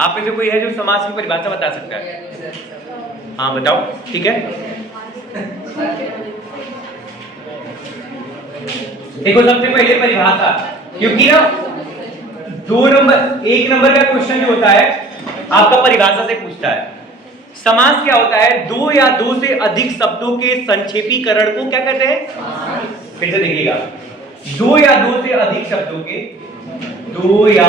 आप में से कोई है जो समास की परिभाषा बता सकता है? हाँ बताओ, ठीक है। देखो सबसे पहले परिभाषा, क्योंकि ना 1 नंबर का क्वेश्चन जो होता है आपका परिभाषा से पूछता है। समास क्या होता है? 2 या 2 से अधिक शब्दों के संक्षेपीकरण को क्या कहते हैं? फिर से देखिएगा, 2 या 2 से अधिक शब्दों के, 2 या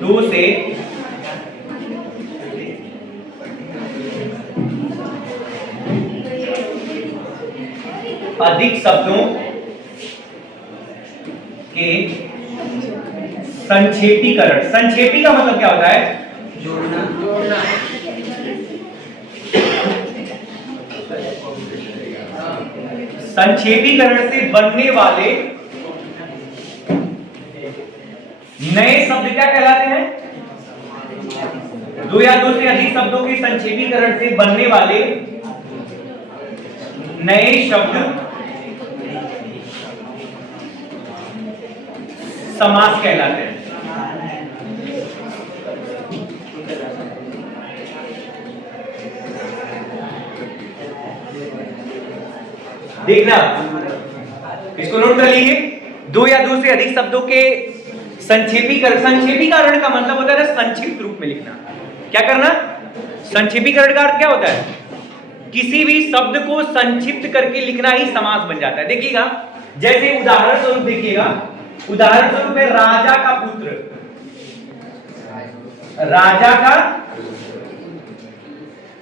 2 से अधिक शब्दों के संक्षेपीकरण। संक्षेपी का मतलब क्या होता है? जोड़ना। संक्षेपीकरण से बनने वाले नए शब्द क्या कहलाते हैं? 2 या 2 से अधिक शब्दों के संक्षेपीकरण से बनने वाले नए शब्द समास कहलाते हैं। देखना, इसको नोट कर लीजिए। 2 या 2 से अधिक शब्दों के संक्षेपीकरण। संक्षेपीकरण का मतलब होता है संक्षिप्त रूप में लिखना। क्या करना? संक्षेपीकरण का अर्थ क्या होता है? किसी भी शब्द को संक्षिप्त करके लिखना ही समास बन जाता है। देखिएगा, जैसे उदाहरण स्वरूप देखिएगा, उदाहरण स्वरूप है राजा का पुत्र। राजा का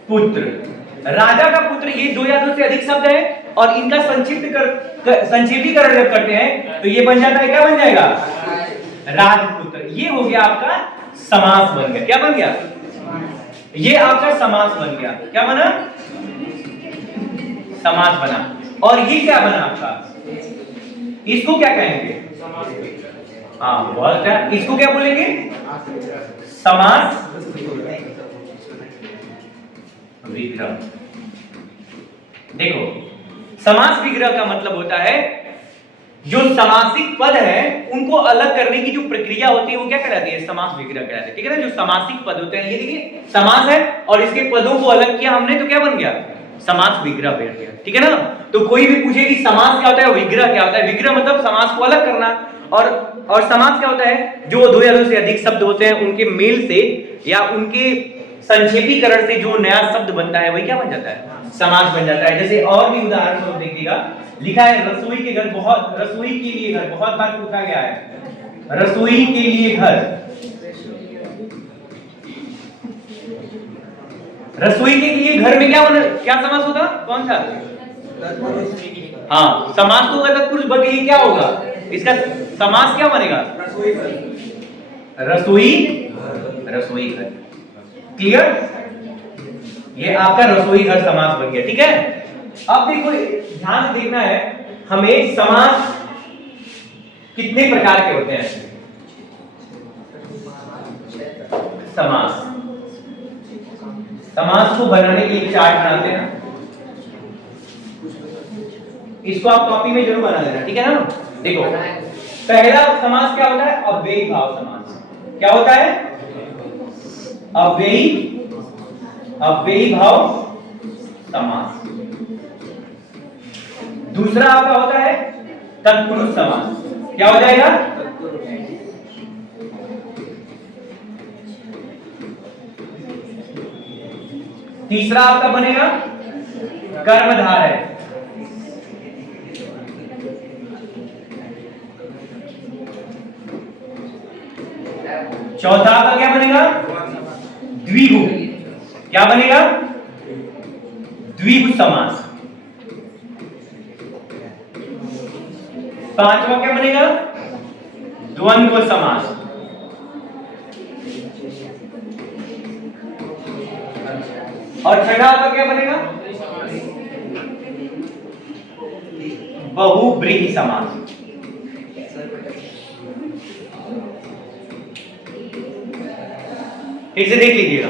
पुत्र, राजा का पुत्र, ये 2 या 2 से अधिक शब्द है और इनका संक्षिप्तीकरण जब करते हैं तो ये बन जाता है, क्या बन जाएगा? राजपुत्र। ये हो गया आपका समास बन गया। क्या बन गया? ये आपका समास बन गया। क्या बना? समास बना। और ये क्या बना आपका? इसको क्या कहेंगे? हाँ बहुत क्या, इसको क्या बोलेंगे? समास विग्रह। देखो, समास विग्रह का मतलब होता है जो समासिक पद है उनको अलग करने की जो प्रक्रिया होती है वो क्या कहलाती है? समास विग्रह कहलाती है। ठीक है ना? जो समासिक पद होते हैं, ये देखिए समास है और इसके पदों को अलग किया हमने तो क्या बन गया? समास विग्रह बन गया। ठीक है ना? तो कोई भी पूछे कि समास क्या होता है, विग्रह क्या होता है? विग्रह मतलब समास को अलग करना, और समास क्या होता है? जो 2 या 2 से अधिक शब्द होते हैं उनके मेल से या उनके संक्षेपीकरण से जो नया शब्द बनता है वही क्या बन जाता है? समास बन जाता है। जैसे और भी उदाहरण को देखिएगा, लिखा है रसोई के घर बहुत, रसोई के लिए घर बहुत बार पूछा गया है। रसोई के लिए घर, रसोई के लिए घर में क्या समास होगा? कौन सा? हाँ, समास तो होगा तत्पुरुष, बट ये क्या होगा? इसका समास क्या बनेगा? रसोई, रसोई घर। क्लियर? ये आपका रसोई घर समास बन गया। ठीक है? अब देखो, ध्यान से देखना है हमें, समास कितने प्रकार के होते हैं? समास, समास को बनाने के लिए चार्ट बनाते हैं। इसको आप कॉपी में जरूर बना लेना। ठीक है ना? देखो, पहला समास क्या होता है? अव्ययी भाव समास। क्या होता है? अव्ययी भाव समास। दूसरा आपका होता है तत्पुरुष समास। क्या हो जाएगा? तीसरा आपका बनेगा कर्मधारय। चौथा आपका क्या बनेगा? द्विगु। क्या बनेगा? द्विगु समास। पांचवा क्या बनेगा? द्वंद्व समास। और छठा आपका क्या बनेगा? बहुब्रीहि समास। फिर से देख लीजिएगा,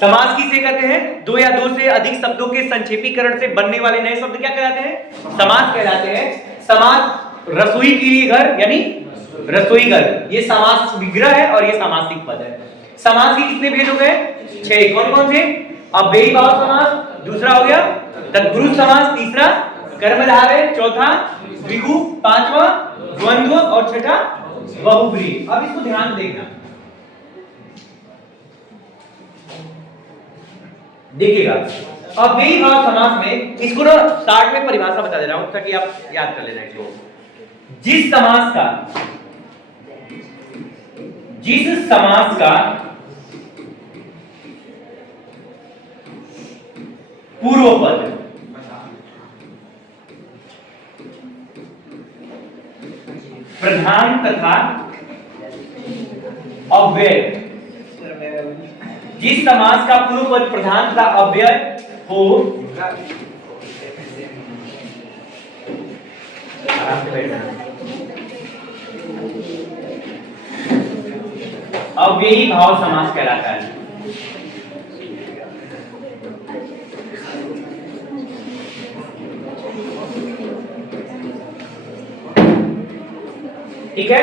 समास किसे कहते हैं? 2 या 2 से अधिक शब्दों के संक्षेपीकरण से बनने वाले नए शब्द क्या कहलाते हैं? समास कहलाते हैं। समास रसोई के लिए घर यानी रसोई घर, ये समास विग्रह है और ये सामासिक पद है। समास के कितने भेद हो गए? 6। कौन कौन से? अव्ययी भाव समास, दूसरा हो गया तत्पुरुष समास, तीसरा कर्मधारय, चौथा द्विगु, पांचवा द्वंद्व और छठा बहुब्रीहि। अब इसको ध्यान से देखना, देखिएगा अव्ययी भाव समास में, इसको ना स्टार्ट में परिभाषा बता दे रहा हूं ताकि आप याद कर लेना इसको। जिस समास का पूर्व पद प्रधान तथा अव्यय, जिस समास का पूर्व पद प्रधान तथा अव्यय हो, अव्ययी भाव समास कहलाता है। ठीक है,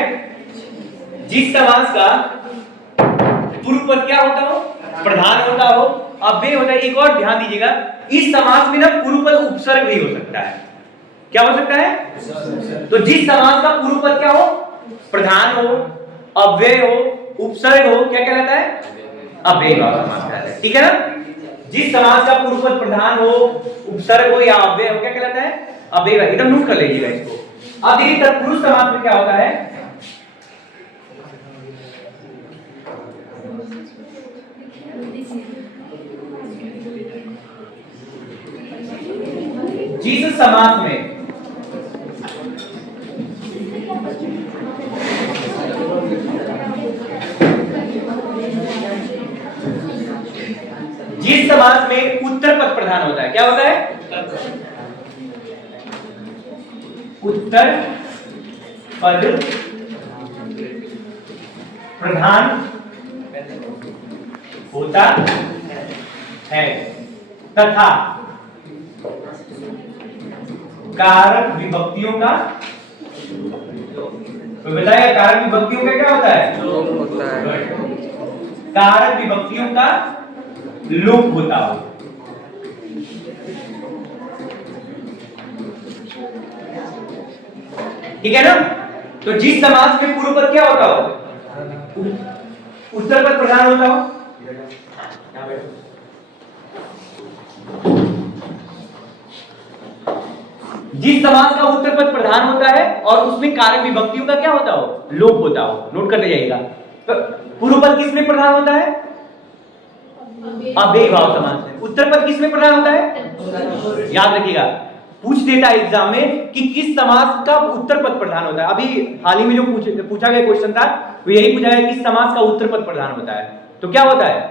जिस समास का पूर्व पद क्या होता हो? प्रधान होता हो, अव्यय होता है। एक और ध्यान दीजिएगा, इस समास में ना पूर्व पद उपसर्ग भी हो सकता है। क्या हो सकता है? तो जिस समास का पूर्व पद क्या हो? प्रधान हो, अव्यय हो, उपसर्ग हो, क्या कहलाता है? अव्ययी भाव समास कहलाता है। ठीक है ना? जिस समास का पूर्व पद प्रधान हो, उपसर्ग हो या अव्यय हो, क्या कहलाता है? अव्ययी भाव। एकदम नोट कर लीजिएगा इसको। अब देखिए तत्पुरुष समास में क्या होता है? जिस समास में उत्तर पद प्रधान होता है, क्या होता है? उत्तर पद प्रधान होता है तथा कारक विभक्तियों का, तो बताया कारक विभक्तियों का क्या होता है? लोप होता है। कारक विभक्तियों का लोप होता हो। ठीक है ना? तो जिस समास में पूर्व पद क्या होता हो? उत्तर पद प्रधान होता हो। जिस समास का उत्तर पद प्रधान होता है और उसमें कारक विभक्तियों का क्या होता हो? लोप होता हो। नोट करते जाइएगा। तो पूर्व पद किसमें प्रधान होता है? अव्ययी भाव समास में। उत्तर पद किसमें प्रधान होता है? याद रखिएगा, पूछ देता है एग्जाम में कि किस समास का उत्तर पद प्रधान होता है। अभी हाल ही में जो पूछा गया क्वेश्चन था वो यही पूछा गया, किस समास का उत्तर पद प्रधान होता है? तो क्या होता है?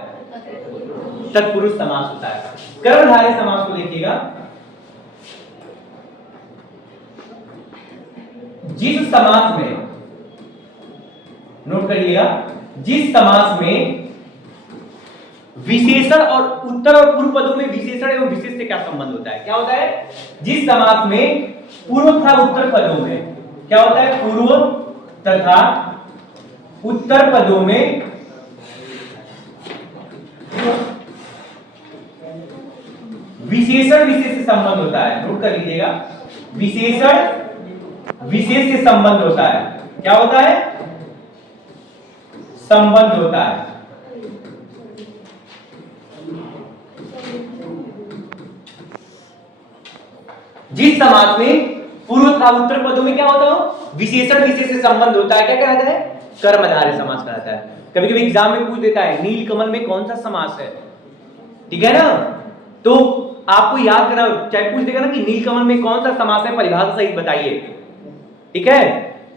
तत्पुरुष समास होता है। कर्मधारय समास को देखिएगा, जिस समास में, नोट करिएगा, जिस समास में विशेषण और उत्तर और पूर्व पदों में विशेषण एवं विशेष से क्या संबंध होता है? क्या होता है? जिस समास में पूर्व तथा उत्तर पदों में क्या होता है? पूर्व तथा उत्तर पदों में विशेषण विशेष से संबंध होता है। नोट कर लीजिएगा, विशेषण विशेष से संबंध होता है। क्या होता है? संबंध होता है। जिस समास में पूर्व तथा उत्तर पदों में क्या होता हो? विशेषण विशेष से संबंध होता है, क्या कहलाता है? कर्मधारय समास कहलाता है। कभी कभी एग्जाम में पूछ देता है नीलकमल में कौन सा समास है, ठीक है ना? तो आपको याद करना, चाहे पूछ देगा ना कि नीलकमल में कौन सा समास है, परिभाषा सहित बताइए। ठीक है,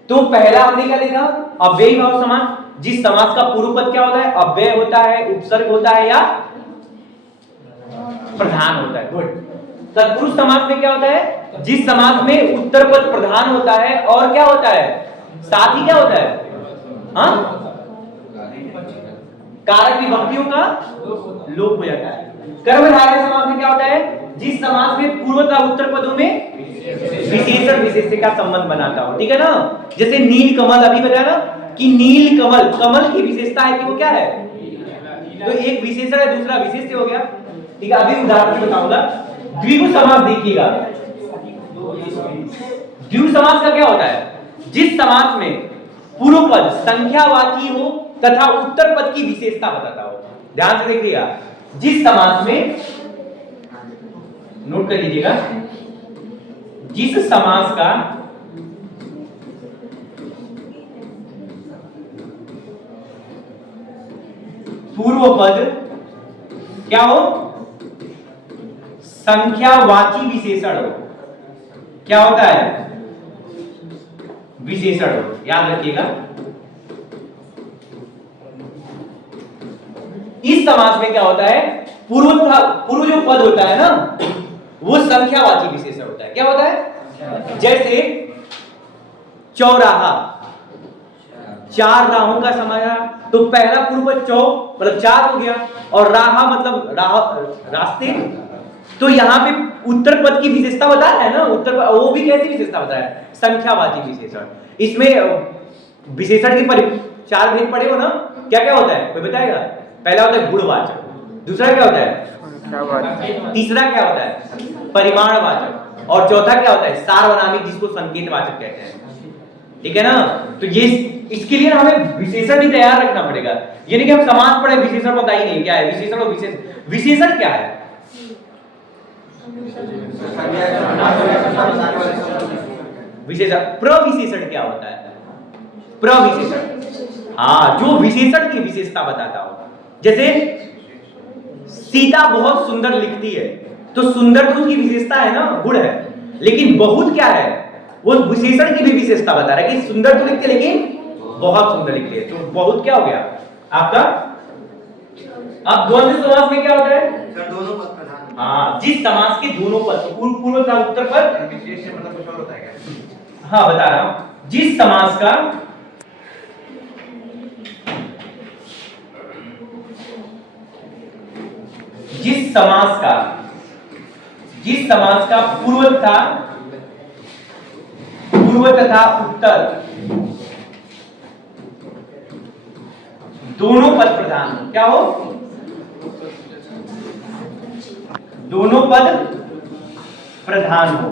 तो पहला हमने क्या देखा? अव्ययी भाव समास। जिस समास का पूर्व पद क्या होता है? अव्यय होता है, उपसर्ग होता है या प्रधान होता है। गुड। तत्पुरुष समास में क्या होता है? जिस समास में उत्तर पद प्रधान होता है और क्या होता है? साथ ही क्या होता है? हाँ, कारक विभक्तियों का लोप हो जाता है। कर्मधारय समास में क्या होता है? जिस समास में पूर्व तथा उत्तर पदों में विशेषण विशेष्य का संबंध बनाता हो, ठीक है ना। जैसे नील कमल, अभी बताया ना कि नील कमल, कमल की विशेषता है कि वो क्या है, तो एक विशेषण है, दूसरा विशेष्य हो गया, ठीक है। अभी उदाहरण बताऊंगा। द्विगु समास देखिएगा। द्विगु समास का क्या होता है, जिस समास में पूर्व पद संख्यावाची हो तथा उत्तर पद की विशेषता बताता हो। ध्यान से देखिएगा, जिस समास में, नोट कर लीजिएगा, जिस समास का पूर्व पद क्या हो, संख्यावाची विशेषण हो, क्या होता है, विशेषण हो, याद रखिएगा। इस समास में क्या होता है, पूर्व जो पद होता है ना, वो संख्यावाची विशेषण होता है। क्या होता है, जैसे चौराहा, चार राहों का समाया, तो पहला पूर्व पद चौ मतलब चार हो गया, और राहा मतलब रास्ते, तो यहाँ पे उत्तर पद की विशेषता बता रहा है ना, उत्तर वो भी कैसी विशेषता बता रहा है, संख्यावाची विशेषण। इसमें विशेषण के चार भेद पढ़े हो ना, क्या क्या होता है, कोई बताएगा। पहला होता है गुणवाचक, दूसरा क्या होता है, तीसरा क्या होता है, परिमाणवाचक, और चौथा क्या होता है, सार्वनामिक, जिसको संकेतवाचक कहते हैं, ठीक है ना। तो ये इसके लिए हमें विशेषण भी तैयार रखना पड़ेगा, यानी कि हम समास पढ़े, विशेषण पता ही नहीं क्या है विशेषण और विशेषण क्या है, विशेषण। प्रविशेषण क्या होता है, प्रविशेषण, हाँ, जो विशेषण की विशेषता बताता हो। जैसे सीता बहुत सुंदर लिखती है, तो सुंदर तो उसकी विशेषता है ना, गुण है, लेकिन बहुत क्या है, वो विशेषण की भी विशेषता बता रहा है कि सुंदर तो लिखते लेकिन बहुत सुंदर लिखते हैं, तो बहुत क्या हो गया आपका। अब द्वंद्व समास में क्या होता है, दोनों पद प्रधान, हाँ, जिस समास के दोनों पद, पूर्व तथा उत्तर पद, विशेष मतलब कुछ और होता है क्या, हाँ बता रहा हूं, जिस समास का जिस समास का पूर्व तथा उत्तर दोनों पद प्रधान हो, क्या हो, दोनों पद प्रधान हो।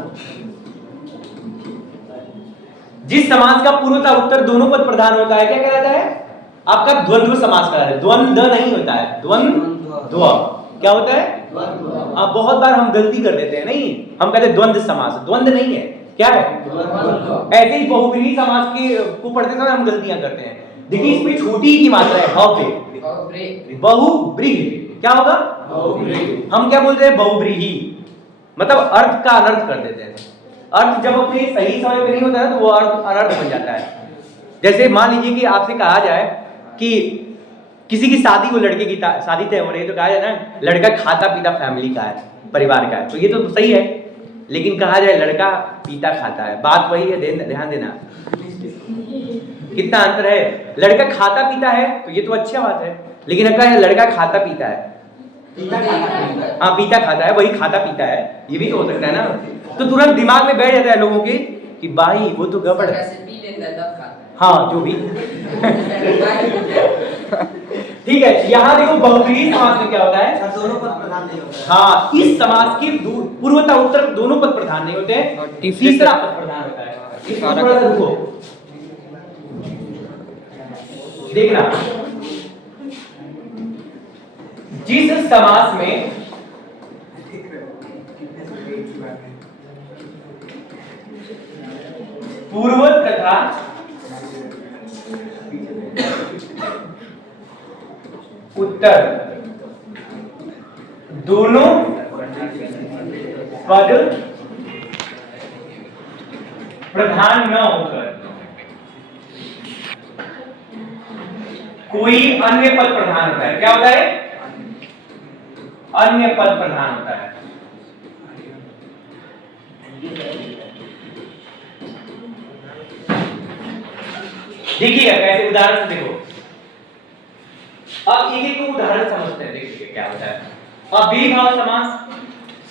जिस समास का पूर्व तथा उत्तर दोनों पद प्रधान होता है, क्या कहलाता है, आपका द्वंद्व समास कहलाता है। द्वंद्व नहीं होता है, द्वंद्व क्या होता है, आप बहुत बार हम गलती कर देते हैं, नहीं, हम कहते हैं द्वंद्व समास, द्वंद्व नहीं है, क्या है, ऐसे ही बहुब्रीहि समास को पढ़ते समय हम गलतियां करते हैं। देखिए इसमें छोटी की मात्रा है, ह पे, बहुब्रीहि, क्या होगा, हम क्या बोलते हैं, बहुब्रीहि, मतलब अर्थ का अनर्थ कर देते हैं। अर्थ जब अपने सही समय पे नहीं होता है तो वो अर्थ अनर्थ बन जाता है। जैसे मान लीजिए कि आपसे कहा जाए कि किसी की शादी को, लड़के की शादी तय हो रही है, तो कहा जाए ना लड़का खाता पीता फैमिली का है, परिवार का है, तो ये तो सही है। लेकिन कहा जाए लड़का पीता खाता है, बात वही है, ध्यान देना कितना अंतर है। लड़का खाता पीता है तो ये तो अच्छा बात है, लेकिन अगर लड़का खाता पीता है, हाँ पीता खाता है, वही खाता पीता है, ये भी तो हो सकता है ना। तो तुरंत दिमाग में बैठ जाता है लोगों के कि भाई वो तो गड़बड़ है, हाँ जो भी ठीक है। यहाँ देखो बहुब्रीहि समास में क्या होता है, दोनों पद प्रधान नहीं होते, हाँ, इस समास के पूर्व तथा उत्तर दोनों पद प्रधान नहीं होते, तीसरा पद प्रधान होता है। थोड़ा सा रुको, देखना, जिस समास में पूर्व तथा उत्तर दोनों पद प्रधान न होकर कोई अन्य पद प्रधान होता है, क्या होता है, अन्य पद प्रधान होता है। देखिएगा कैसे, उदाहरण से देखो, अब एक एक उदाहरण समझते हैं, देखिए क्या होता है। अब बेभाव समास,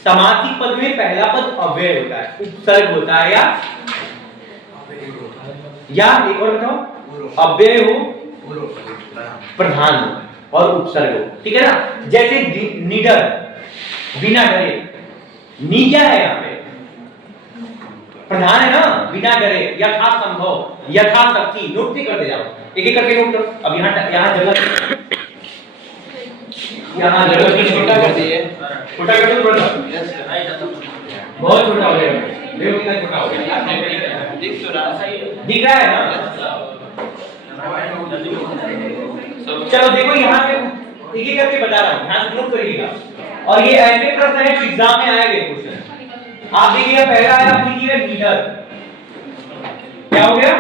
समासिक पद में पहला पद अव्यय होता है, उपसर्ग होता है, या एक और बताओ, अव्यय हो, प्रधान हो और उपसर्ग हो, ठीक है ना। जैसे निडर, बिना डरे, नी क्या है यहाँ पे, प्रधान है ना, बिना डरे, यथासंभव, यथाशक्ति, नोट भी करते जाओ, एक एक करके नोट करो। अब यहाँ जगह छोटा कर दिए, छोटा कर दो थोड़ा, बहुत छोटा हो गया, देखो कितना छोटा हो गया, दिख रहा है ना। चलो देखो यहाँ पे एक एक करके बता रहा हूँ, ध्यान से नोट करिएगा। और ये ऐसे प्रश्न है जो एग्जाम में आएंगे क्वेश्चन। आप देखिए पहला है, आप लिखिए निडर, क्या हो गया,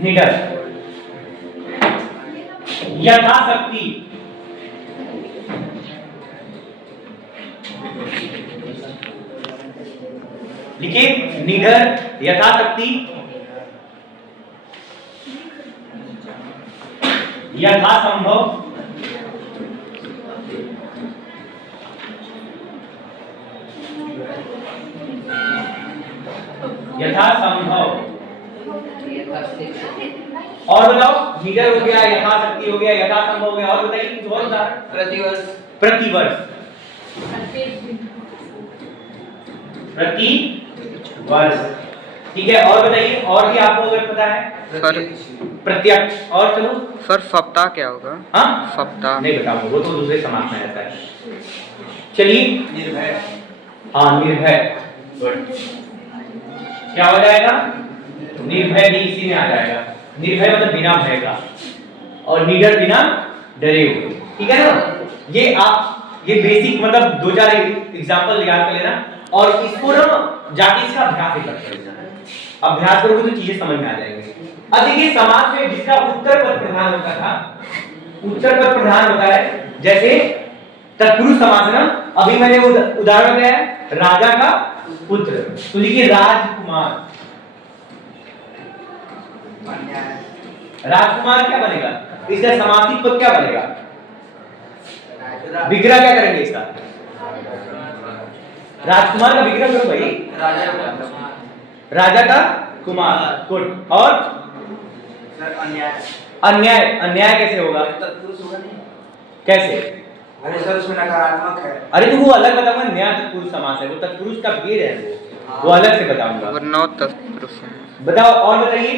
निडर, यथाशक्ति, लिखिए निडर, यथाशक्ति, यथासंभव, यथासंभव, और बताओ, निडर हो गया, यथाशक्ति हो गया, यथासंभव हो गया, और बताइए कुछ और उदाहरण। प्रतिवर्ष, प्रतिवर्ष, प्रतिवर्ष, ठीक है। और बताइए, और भी आपको अगर पता है, प्रत्यक्ष, और चलो सर सप्ताह क्या होगा? हाँ सप्ताह नहीं बताऊंगा, वो तो दूसरे समास में आता है। चलिए निर्भय, हाँ निर्भय, क्या हो जाएगा, निर्भय भी इसी में आ जाएगा। निर्भय मतलब बिना भय का, और निडर बिना डरे हुए, ठीक है ना। ये आप ये बेसिक मतलब दो चार एग्जांपल याद कर लेना, और इसको ना जाके इसका अभ्यास करते रहना। अभ्यास करोगे तो चीजें समझ में आ जाएंगी। अब देखिए समाज में जिसका उत्तर पद प्रधान होता था, उत्तर पद प्रधान होता है, जैसे तत्पुरुष समास ना, अभी मैंने उदाहरण दिया है राजा का पुत्र, तो लिखिए राजकुमार, राजकुमार क्या बनेगा, इसका समासिक पद क्या बनेगा, विग्रह क्या करेंगे इसका, राजकुमार का विग्रह करो भाई, राजा का कुमार, गुड। और अन्याय, अन्याय कैसे होगा, कैसे, अरे सर उसमें नकारात्मक है। अरे तो वो अलग बताऊंगा, न्याय तत्पुरुष समास है, वो तत्पुरुष का भेद है, वो अलग से बताऊंगा, वो नौ तत्पुरुष। बताओ। और बताइए,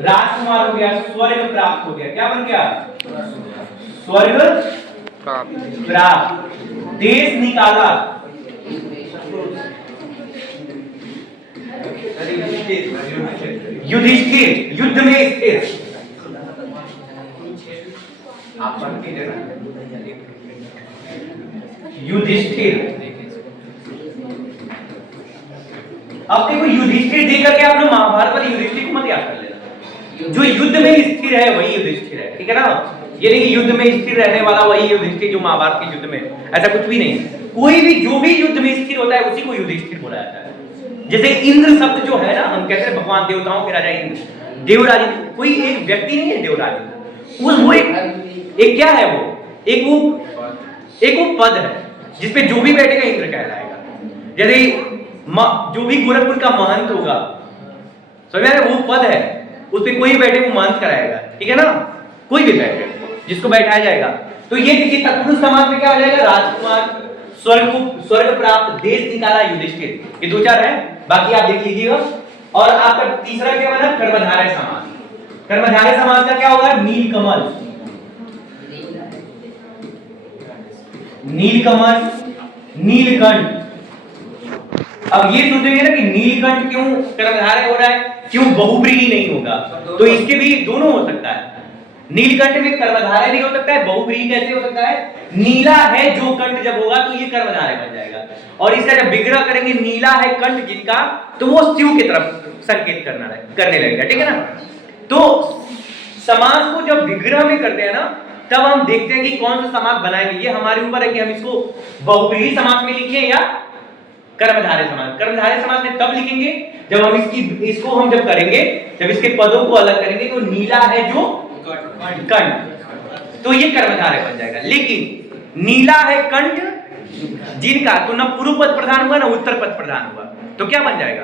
राजकुमार हो गया, स्वर्ग प्राप्त हो गया, क्या बन गया, स्वर्ग प्राप्त, देश निकाला, युधिष्ठिर, युद्ध में स्थिर, युधिष्ठिर। अब देखो युधिष्ठिर देख करके आप लोग महाभारत पर युधिष्ठिर को मत याद कर लेना, जो युद्ध में स्थिर है वही युधिष्ठिर है, ठीक है ना। ये नहीं कि युद्ध में स्थिर रहने वाला वही युधिष्ठिर जो महाभारत के युद्ध में, ऐसा कुछ भी नहीं है। कोई भी जो भी युद्ध में स्थिर होता है उसी को युधिष्ठिर बोला जाता है। जैसे इंद्र शब्द जो है ना, हम कहते हैं भगवान देवताओं के राजा इंद्र, देवराज, कोई एक व्यक्ति नहीं है देवराज, वो एक क्या है, वो एक पद है जिसपे जो भी बैठेगा इंद्र कहलाएगा। जैसे जो भी गोरखपुर का महंत होगा, समझ में आ रहा है, वो पद है, उस पे कोई बैठे वो महंत कराएगा, ठीक है ना, कोई भी बैठे जिसको बैठाया जाएगा। तो ये देखिए तत्पुरुष समाज में क्या हो जाएगा, राजकुमार, स्वर्ग प्राप्त, देश निकाला, युधिष्ठिर, ये दो चार है, बाकी आप देख लीजिएगा। और आपका तीसरा क्या बना, कर्मधारय समास। कर्मधारय समास का क्या होगा, नीलकमल, नीलकमल, नीलकंठ। अब ये सोचेंगे ना कि नीलकंठ क्यों कर्मधारय हो रहा है, क्यों बहुब्रीहि नहीं होगा, तो इसके भी दोनों हो सकता है, नीलकंठ में कर्मधारय भी हो सकता है, बहुब्रीहि कैसे हो सकता है, नीला है जो कंठ जब होगा तो ये कर्मधारय बन जाएगा। और इसका जब विग्रह करेंगे, नीला है कंठ जिनका, तो वो शिव की तरफ संकेत करने लगेगा, ठीक है ना। तो समास को जब विग्रह में करते हैं ना, तब हम देखते हैं कि कौन सा समास बनाएंगे, ये हमारे ऊपर है कि हम इसको बहुब्रीहि समास में लिखें या कर्मधारय समास। कर्मधारय समास में तब लिखेंगे जब हम इसको हम जब करेंगे, जब इसके पदों को अलग करेंगे, तो नीला है जो कंठ, तो ये कर्मधारय बन जाएगा। लेकिन नीला है कंठ जिनका, तो न पूर्व पद प्रधान हुआ ना उत्तर पद प्रधान हुआ, तो क्या बन जाएगा?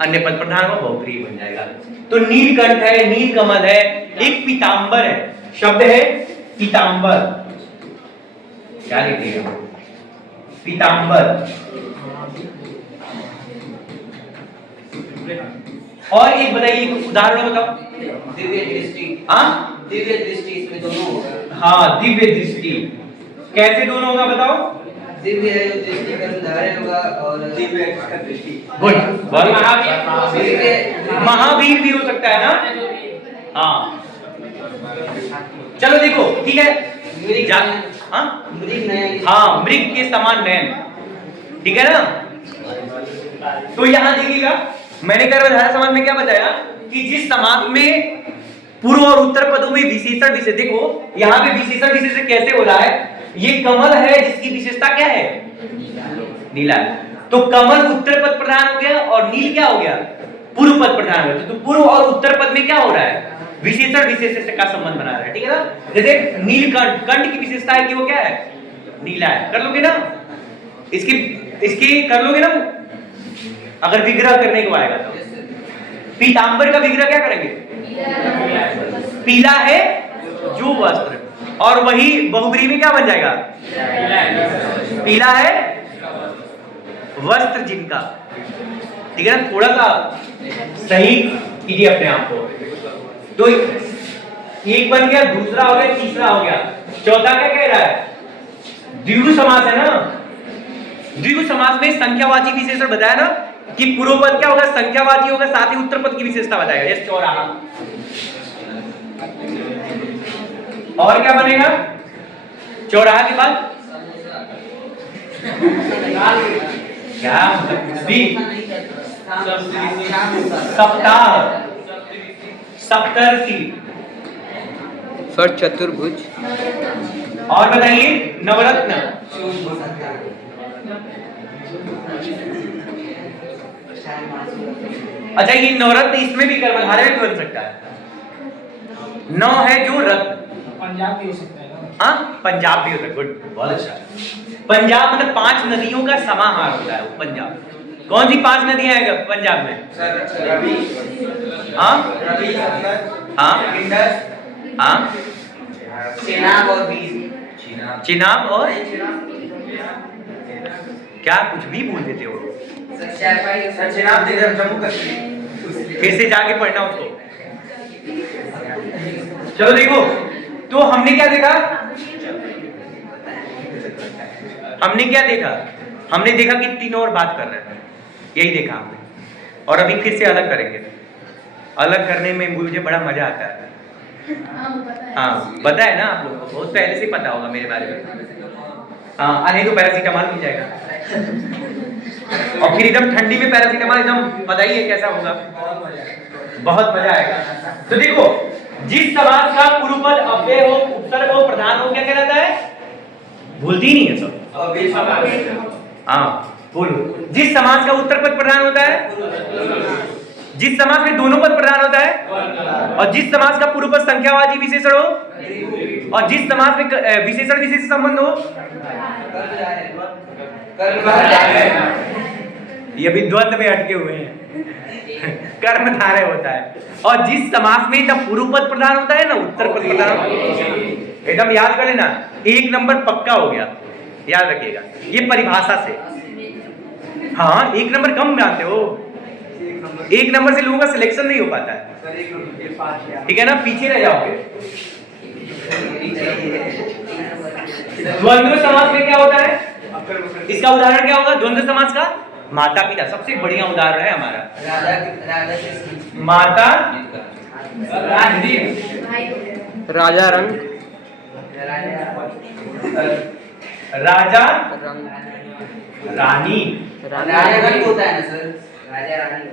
अन्य पद प्रधान हुआ, बहुप्रिय बन जाएगा। तो नीलकंठ है, नीलकमल है, एक पीतांबर है, शब्द है पीतांबर, क्या लिखिएगा? पीतांबर। और एक बताइए, उदाहरण बताओ। दिव्य दृष्टि। हाँ, दिव्य दृष्टि इसमें दोनों होगा। हाँ, दिव्य दृष्टि कैसे दोनों होगा बताओ? दिव्य है जो दृष्टि कर्मधारय होगा और दिव्य का दृष्टि। गुड। दिव्य महावीर भी हो सकता है ना? हाँ, चलो देखो, ठीक है। हाँ, हाँ, मृग के समान नयन, ठीक है ना? तो यहां देखिएगा, मैंने गर्भधारय समास में क्या बताया कि जिस समास में पूर्व और उत्तर पदों में विशेषण विशेष, देखो यहाँ पे विशेषण विशेषण कैसे हो रहा है? ये कमल है जिसकी विशेषता क्या है? नीला है, तो कमल उत्तर पद प्रधान हो गया और नील क्या हो गया? पूर्व पद प्रधान हो गया। तो पूर्व और उत्तर पद में क्या हो रहा है? विशेषण विशेषण का संबंध बना रहा है, ठीक है ना? जैसे नीलकंठ, कंठ की विशेषता है कि वो क्या है? नीला है। कर लोगे ना इसकी कर लोगे ना, अगर विग्रह करने को आएगा तो। पीतांबर का विग्रह क्या करेंगे? पीला है जो वस्त्र, और वही बहुब्रीहि में क्या बन जाएगा? पीला है वस्त्र जिनका, ठीक है ना? थोड़ा सा सही कीजिए अपने आप को। तो एक बन गया, दूसरा हो गया, तीसरा हो गया, चौथा क्या कह रहा है? द्विगु समास है ना? द्विगु समास में संख्यावाची विशेषण बताया ना कि पूर्व पद क्या होगा? संख्यावाची होगा, साथ ही उत्तर पद की विशेषता बताएगा। जैसे चौराहा। और क्या बनेगा चौराहा के बाद? क्या सप्ताह, सप्तर्षि। सर चतुर्भुज। और बताइए नवरत्न। अच्छा, ये नवरत्न इसमें भी कर्मधारय में बन सकता है। नौ है जो रत्न, पंजाब भी हो सकता है ना? हाँ, पंजाब भी होता है। गुड, बहुत अच्छा। पंजाब मतलब 5 नदियों का समाहार होता है वो पंजाब। कौन सी 5 नदियां हैं पंजाब में? रवि, हाँ रवि, हाँ इंडस, हाँ, चेनाब और बीज। चिनाब और क्या कुछ भी बोल देते हो। चेनाब जम्मू कश्मीर। फिर से जाके पढ़ना उसको। चलो देखो, तो हमने क्या देखा? हमने देखा कि तीनों और बात कर रहे हैं, यही देखा हमने। और अभी फिर से अलग करेंगे। अलग करने में मुझे बड़ा मजा आता है। हाँ, पता है ना आप लोगों को, बहुत पहले से पता होगा मेरे बारे में। हाँ, नहीं तो पैरासीटामॉल मिल जाएगा। और फिर एकदम ठंडी में पैरासीटामॉल, एकदम बताइए कैसा होगा? बहुत मजा आएगा। तो देखो, जिस समास का पूर्व पद अव्यय हो, उत्तर हो, प्रधान हो, क्या कहलाता है? भूलती नहीं है सब। हाँ, बोलो। जिस समास का उत्तर पद प्रधान होता है, जिस समास में दोनों पद प्रधान होता है, और जिस समास का पूर्व पद संख्यावाची विशेषण हो, और जिस समास में विशेषण विशेष संबंध हो, ये भी द्वंद्व में अटके हुए हैं। कर्मधारय होता है। और जिस समास में ना पूर्व पद प्रधान होता है ना उत्तर पद प्रधान, एकदम याद कर लेना, 1 नंबर पक्का हो गया, याद रखिएगा ये परिभाषा से। हाँ, 1 नंबर कम जानते हो, 1 नंबर से लोगों का सिलेक्शन नहीं हो पाता है, ठीक है ना? पीछे रह जाओगे। द्वंद्व समास में क्या होता है? इसका उदाहरण क्या होगा द्वंद्व समास का? माता पिता सबसे बढ़िया उदाहरण है हमारा। माता, राजा रंग, राजा, रंग, रानी। होता है ना सर? राजा रानी।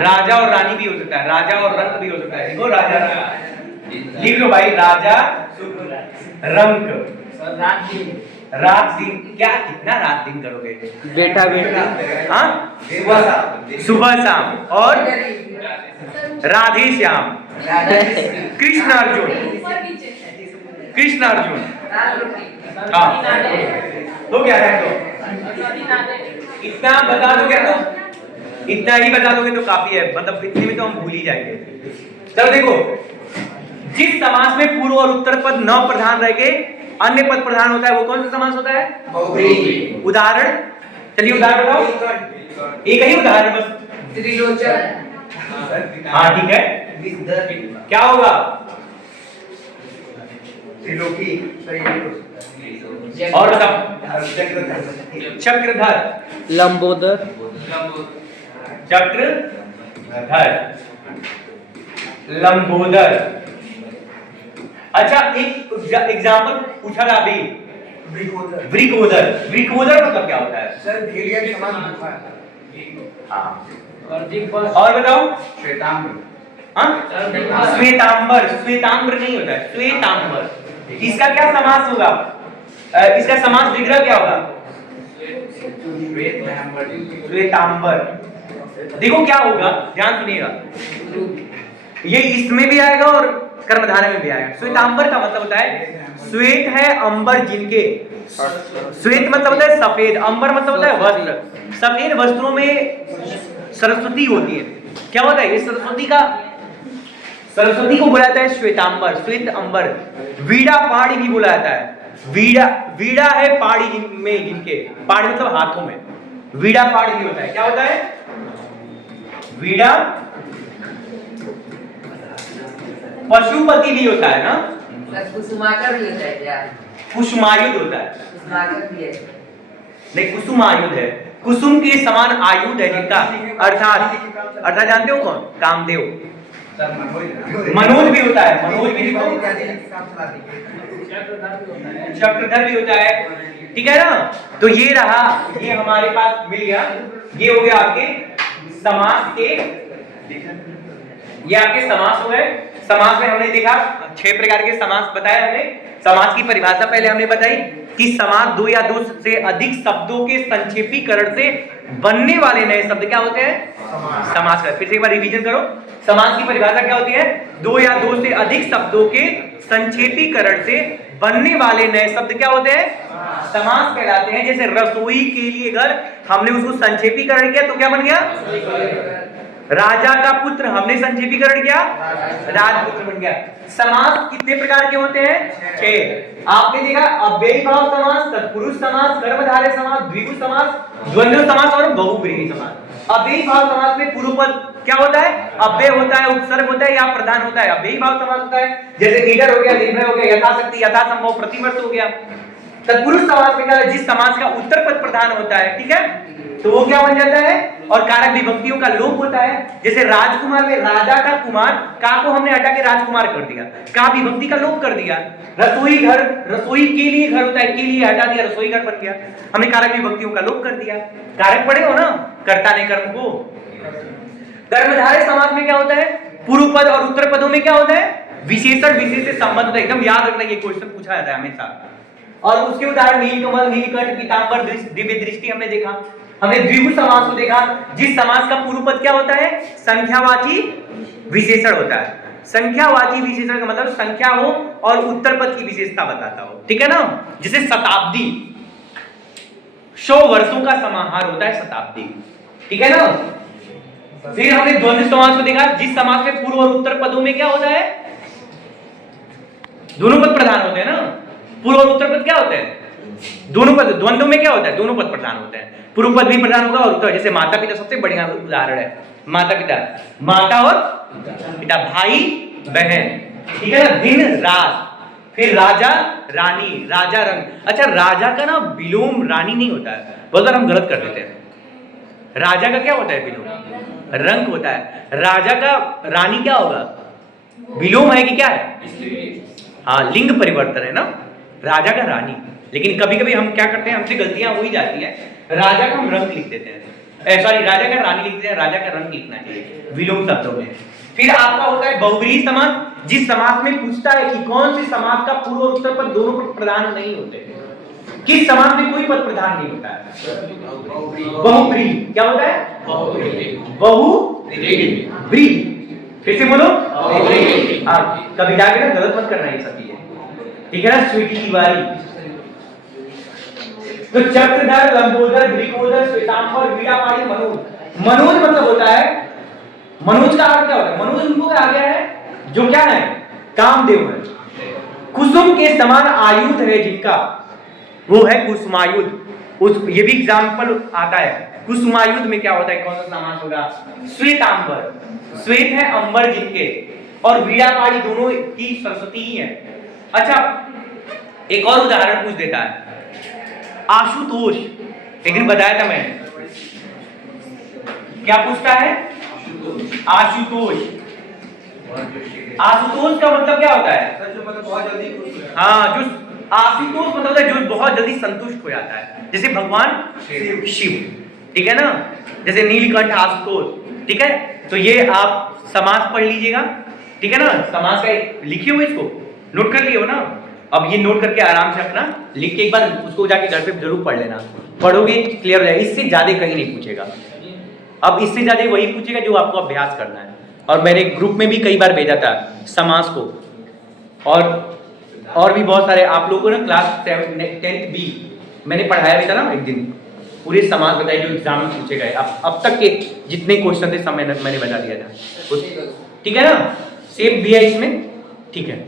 राजा और रानी भी हो सकता है, राजा और रंग भी हो सकता है। देखो, राजा रंग लिख लो भाई, राजा रंग, रात दिन। क्या कितना रात दिन करोगे? बेटा बेटा, हाँ, सुबह शाम। और राधे श्याम, कृष्ण अर्जुन, कृष्ण अर्जुन, हाँ तो क्या है तो इतना बता दोगे तो इतना ही बता दोगे तो काफी है, मतलब इतने में तो हम भूल ही जाएंगे। चलो देखो, जिस समास में पूर्व और उत्तर पद न प्रधान रह के अन्य पद प्रधान होता है वो कौन सा समास होता है? बहुब्रीहि। उदाहरण, चलिए उदाहरण बताओ, एक ही उदाहरण बस। त्रिलोचन। हाँ ठीक है, क्या होगा? त्रिलोकी। और बताओ। चक्रधर। लंबोदर। चक्रधर, लंबोदर। अच्छा एक एग्जाम्पल पूछा था अभी, वृकोदर। वृकोदर मतलब क्या होता है? सर भेड़िया के समान गुफा है। और बताओ। श्वेतांबर। हाँ श्वेतांबर। श्वेतांबर नहीं होता है, श्वेतांबर। इसका क्या समास होगा? इसका समास विग्रह क्या होगा? श्वेतांबर। देखो क्या होगा, ध्यान सुनिएगा, ये इसमें भी आएगा और कर्मधारय में भी आएगा। श्वेतांबर का मतलब होता है श्वेत है अंबर जिनके, श्वेत मतलब होता है सफेद, अंबर मतलब होता है वस्त्र। सफेद वस्त्रों में सरस्वती होती है। क्या होता है ये सरस्वती का, सरस्वती को बोला जाता है श्वेतांबर, श्वेत अंबर। वीड़ा पाड़ी भी बोला जाता है। वीड़ा, वीड़ा है पाड़ी में जिनके, पाड़ी मतलब हाथों में, वीड़ा पाड़ी भी होता है। क्या होता है? वीड़ा। पशुपति भी होता है ना? कुसुमाकर भी होता है क्या? कुसुमायुध होता है। कुसुमाकर भी है। नहीं कुसुमायुध है, कुसुम के समान आयुध है जिनका, अर्थात जानते हो कौन? कामदेव। मनोज भी होता है, मनोज भी चक्रधर भी होता है, ठीक है ना? तो ये रहा, ये हमारे पास मिल गया। ये हो गया आपके समास के, ये आपके समास हो गए। समास में हमने देखा 6 प्रकार के समास बताए हमने। समास की परिभाषा पहले हमने बताई कि समास 2 या 2 से अधिक शब्दों के संक्षेपीकरण से बनने वाले नए शब्द क्या होते हैं? समास का। फिर से एक बार रिवीजन करो, समास की परिभाषा क्या होती है? 2 या 2 से अधिक शब्दों के संक्षेपीकरण से बनने वाले नए शब्द क्या होते हैं? समास कहलाते हैं। जैसे रसोई के लिए घर, हमने उसको संक्षेपीकरण किया तो क्या बन गया? राजा का पुत्र, हमने संक्षेपीकरण किया, राजपुत्र बन गया। समास कितने प्रकार के होते हैं? 6। आपने देखा अव्ययी भाव समास, तत्पुरुष समास, कर्मधारय समास, द्विगु समास, द्वंद्व समास और बहुब्रीहि समास। अव्ययी भाव समास में पूर्व पद क्या होता है? अव्यय होता है, उपसर्ग होता है या प्रधान होता है। अव्ययी भाव समास होता है, जैसे निडर हो गया, निर्भय हो गया, यथाशक्ति, यथासंभव, प्रतिवर्त हो गया। तत्पुरुष समास में क्या है? जिस समास का उत्तर पद प्रधान होता है, ठीक है, तो वो क्या बन जाता है? और कारक विभक्तियों का लोप होता है। जैसे राजकुमार में राजा का कुमार, का को हमने हटा के राजकुमार कर दिया, का विभक्ति का लोप कर दिया। रसोई घर, रसोई के लिए घर होता है, के लिए हटा दिया, रसोई घर बन गया, हमने कारक विभक्तियों का लोप कर दिया। कारक पढ़े हो ना, कर्ता ने कर्म को। कर्मधारय समास में क्या होता है? पूर्व पद और उत्तर पदों में क्या होता है? विशेषण विशेष से संबंध होता है। एकदम याद रखना, ये क्वेश्चन पूछा जाता है हमेशा। और उसके उदाहरण नीलकमल, नीलकंठ, पीतांबर, दिव्य दृष्टि हमने देखा। हमने द्विगु समास को देखा, जिस समास का पूर्व पद क्या होता है? संख्यावाची विशेषण होता है। संख्यावाची विशेषण का मतलब संख्या हो और उत्तर पद की विशेषता बताता हो, ठीक है ना? जैसे शताब्दी, 100 वर्षों का समाहार होता है शताब्दी, ठीक है ना? फिर हमने द्वंद्व समास को देखा, जिस समास में पूर्व और उत्तर पदों में क्या होता है? दोनों पद प्रधान होते हैं ना। पूर्व और उत्तर पद क्या होते हैं? दोनों पद। द्वंद्व में क्या होता है? दोनों पद प्रधान होते हैं, पूर्व पद भी प्रधान होगा और उत्तर। जैसे माता पिता सबसे बढ़िया उदाहरण है, माता पिता, माता और पिता, भाई बहन, ठीक है ना? दिन रात। फिर राजा रानी, राजा रंग। अच्छा राजा का ना विलोम रानी नहीं होता है, बहुत बार हम गलत कर देते हैं। राजा का क्या होता है? विलोम रंग होता है। राजा का रानी क्या होगा? विलोम है कि क्या है? हाँ, लिंग परिवर्तन है ना, राजा का रानी। लेकिन कभी कभी हम क्या करते हैं, हमसे गलतियां हो ही जाती हैं, राजा का हम रंग लिख देते हैं, सॉरी राजा का रानी लिख देते हैं, राजा का रंग लिखना चाहिए विलोम शब्दों में। फिर आपका होता है बहुब्रीहि समास, जिस समास में पूछता है कि कौन से समास का पूर्व और उत्तर पद दोनों पद प्रधान नहीं होते, किस समास में कोई पद प्रधान नहीं होता है? बहुब्रीहि। क्या होता है? बहुब्रीहि। फिर से बोलो। हाँ, कभी जाके ना गलत मत करना ये सब चीजें। ठीक है ना, स्वीटी तिवारी। तो चक्रधर, लंबोदर, ग्रीकोदर, श्वेतांबर, वीरापाली, मनोज। मनोज मतलब होता है, मनोज का अर्थ क्या होता है? मनोज उनको कहा गया है जो क्या है, कामदेव है। कुसुम के समान आयुध है जिनका, वो है कुसुमायुध। उस ये भी एग्जाम्पल आता है, कुसुमायुध में क्या होता है, कौन सा समास होगा? श्वेतांबर। श्वेत है अंबर जिनके, और वीरापाली दोनों की सरस्वती ही है। अच्छा, एक और उदाहरण पूछ देता है, आशुतोष। एक दिन बताया था मैंने, क्या पूछता है? आशुतोष। आशुतोष का मतलब क्या होता है? सर जो मतलब बहुत जल्दी खुश हो जाता हाँ, जो आशुतोष मतलब होता है जो बहुत जल्दी संतुष्ट हो जाता है, जैसे भगवान शिव, ठीक है ना, जैसे नीलकंठ आशुतोष। ठीक है, तो ये आप समास पढ़ लीजिएगा, ठीक है ना, समास का लिखिए हुए, इसको नोट कर लिए हो ना। अब ये नोट करके आराम से अपना लिख के एक बार उसको जाके घर पे जरूर पढ़ लेना, पढ़ोगे क्लियर हो जाएगा। इससे ज्यादा कहीं नहीं पूछेगा, अब इससे ज्यादा वही पूछेगा जो आपको अभ्यास करना है। और मैंने ग्रुप में भी कई बार भेजा था समास को, और भी बहुत सारे आप लोगों को ना क्लास 10th बी मैंने पढ़ाया भी था ना एक दिन, पूरे समास बताए जो एग्जाम में पूछे गए। अब तक के जितने क्वेश्चन थे सब मैंने बता दिया था, ठीक है ना, सेम भी है इसमें, ठीक है।